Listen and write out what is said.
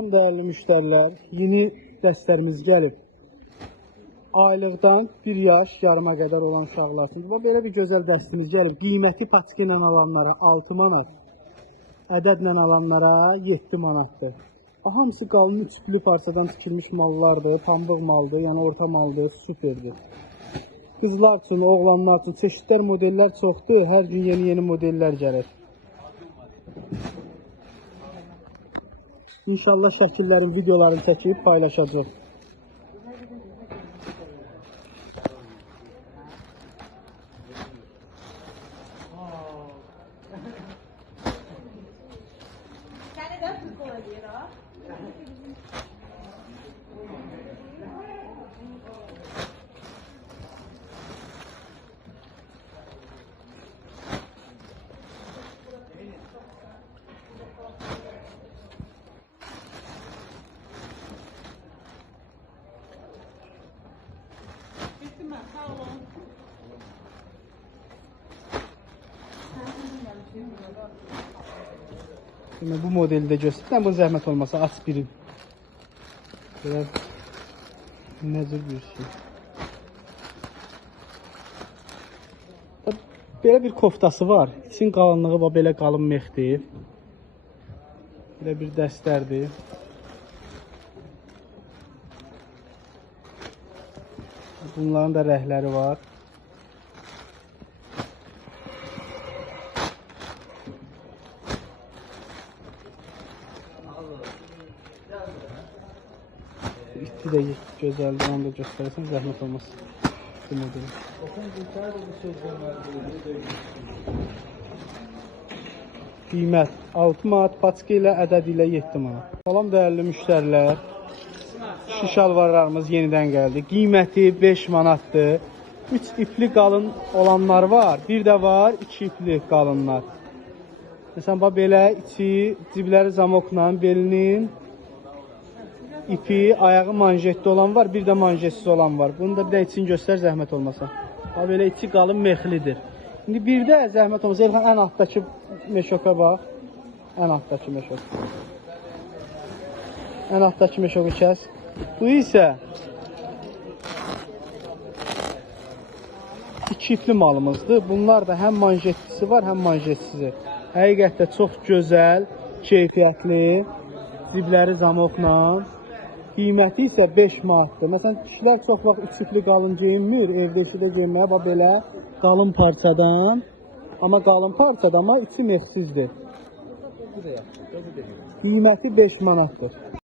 Salam değerli müşteriler, yeni dəstlərimiz gəlib. Aylıqdan 1 yaş yarıma qədər olan uşaqlar üçün. Belə bir gözəl dəstimiz gəlib. Qiyməti paçka ilə alanlara 6 manat, ədədlə alanlara 7 manatdır. Hamısı qalın üçlü parçadan tikilmiş mallardır, pambıq maldır, yəni orta maldır, süperdir. Qızlar üçün, oğlanlar üçün çeşitlər, modellər çoxdur. Hər gün yeni modellər gəlir. İnşallah şəkillərin, videolarını çəkib paylaşacaq. Şimdi bu modelde göstereyim. Bu zahmet olmasa aspirin. Biraz nezir bir şey. Böyle bir koftası var. İçin qalınlığı belə qalın mexdir. Belə bir dəstərdir. Bunların da rəhləri var. İti de gözəldir, onu da göstərəsən, zəhmət olmaz. Bu modeli. Qiymət 6 manat, paçka ilə, ədəd ilə 7 manat. Salam dəyərli müştərilər. Şu şalvarlarımız yenidən gəldi. Qiyməti 5 manatdır. 3 ipli qalın olanlar var. Bir də var 2 ipli qalınlar. Məsələn, belə içi cibləri zamokla, belinin ipi, ayağı manjetli olan var, bir də manjetsiz olan var. Bunu da bir də için göstər, zəhmət olmasa. Belə içi qalın mexlidir. İndi bir də zəhmət olmasa, Elxan ən altdakı meşoka bax. Ən altdakı meşok. Ən altdakı meşoku kəs. Bu isə 2 ipli malımızdır. Bunlar da həm manjetlisi var, həm manjetsizi. Həqiqətdə çox gözəl, keyfiyyətli, dibləri zamokla. Qiyməti isə 5 manatdır. Məsələn, kişilər çox vaxt 3 ipli qalın geyinmir, evdə işi də geyinməyə. Belə qalın parçadan, amma qalın parçadan, amma içi mexsizdir. Qiyməti 5 manatdır.